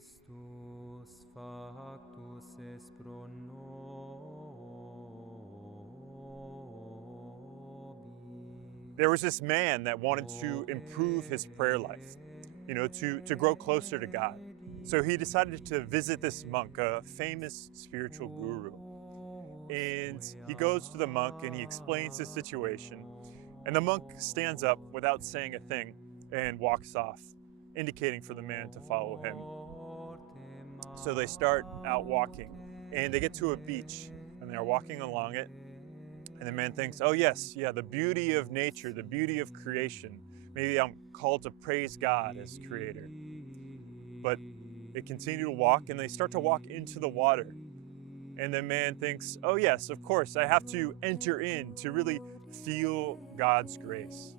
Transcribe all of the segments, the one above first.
Christus factus est pro nobis. There was this man that wanted to improve his prayer life, to grow closer to God. So he decided to visit this monk, a famous spiritual guru. And he goes to the monk and he explains the situation. And the monk stands up without saying a thing and walks off, indicating for the man to follow him. So they start out walking and they get to a beach and they're walking along it. And the man thinks, oh yes, the beauty of nature, the beauty of creation. Maybe I'm called to praise God as creator. But they continue to walk and they start to walk into the water. And the man thinks, oh yes, of course, I have to enter in to really feel God's grace.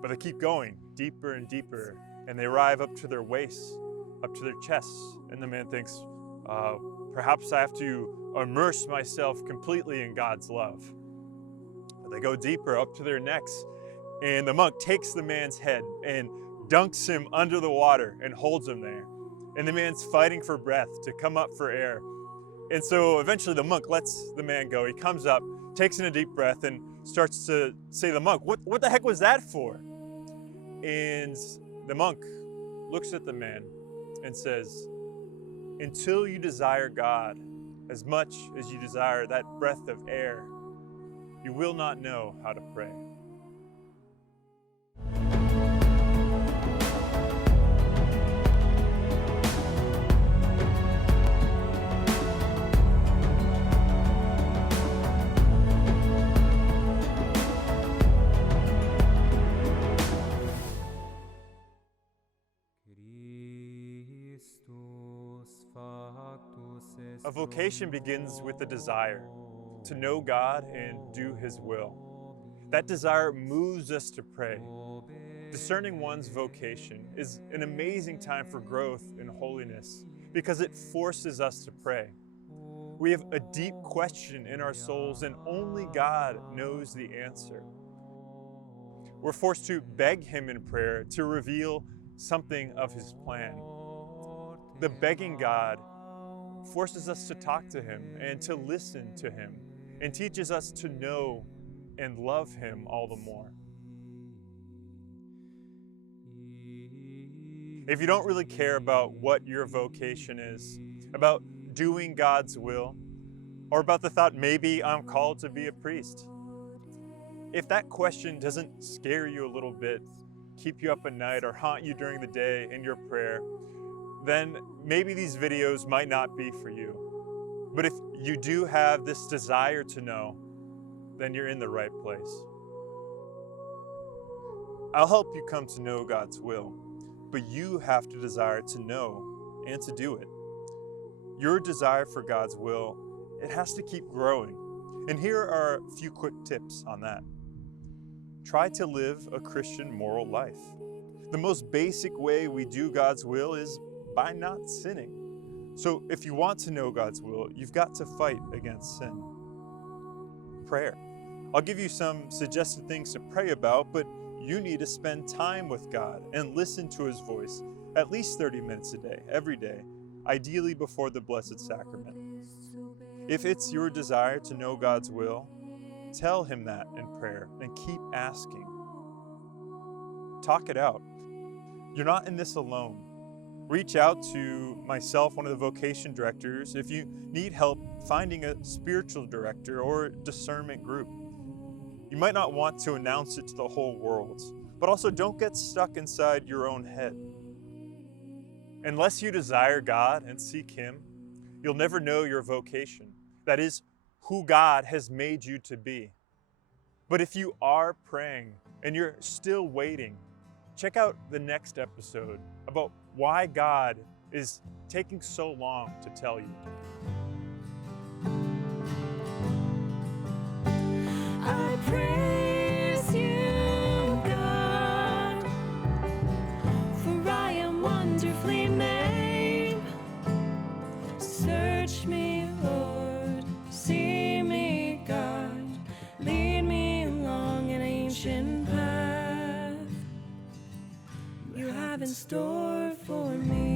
But they keep going deeper and deeper, and they arrive up to their waists, up to their chests. And the man thinks, perhaps I have to immerse myself completely in God's love. But they go deeper up to their necks, and the monk takes the man's head and dunks him under the water and holds him there. And the man's fighting for breath to come up for air. And so eventually the monk lets the man go. He comes up, takes in a deep breath, and starts to say to the monk, what the heck was that for? And the monk looks at the man and says, until you desire God as much as you desire that breath of air, you will not know how to pray. A vocation begins with the desire to know God and do His will. That desire moves us to pray. Discerning one's vocation is an amazing time for growth in holiness because it forces us to pray. We have a deep question in our souls and only God knows the answer. We're forced to beg Him in prayer to reveal something of His plan. The begging God forces us to talk to Him and to listen to Him and teaches us to know and love Him all the more. If you don't really care about what your vocation is, about doing God's will, or about the thought maybe I'm called to be a priest, if that question doesn't scare you a little bit, keep you up at night, or haunt you during the day in your prayer, then maybe these videos might not be for you. But if you do have this desire to know, then you're in the right place. I'll help you come to know God's will, but you have to desire to know and to do it. Your desire for God's will, it has to keep growing. And here are a few quick tips on that. Try to live a Christian moral life. The most basic way we do God's will is by not sinning. So if you want to know God's will, you've got to fight against sin. Prayer. I'll give you some suggested things to pray about, but you need to spend time with God and listen to His voice at least 30 minutes a day, every day, ideally before the Blessed Sacrament. If it's your desire to know God's will, tell Him that in prayer and keep asking. Talk it out. You're not in this alone. Reach out to myself, one of the vocation directors, if you need help finding a spiritual director or discernment group. You might not want to announce it to the whole world, but also don't get stuck inside your own head. Unless you desire God and seek Him, you'll never know your vocation. That is, who God has made you to be. But if you are praying and you're still waiting, check out the next episode about why God is taking so long to tell you. I praise you, God, for I am wonderfully made. Search me, Lord, see me, God, lead me along an ancient path you have in store. for me.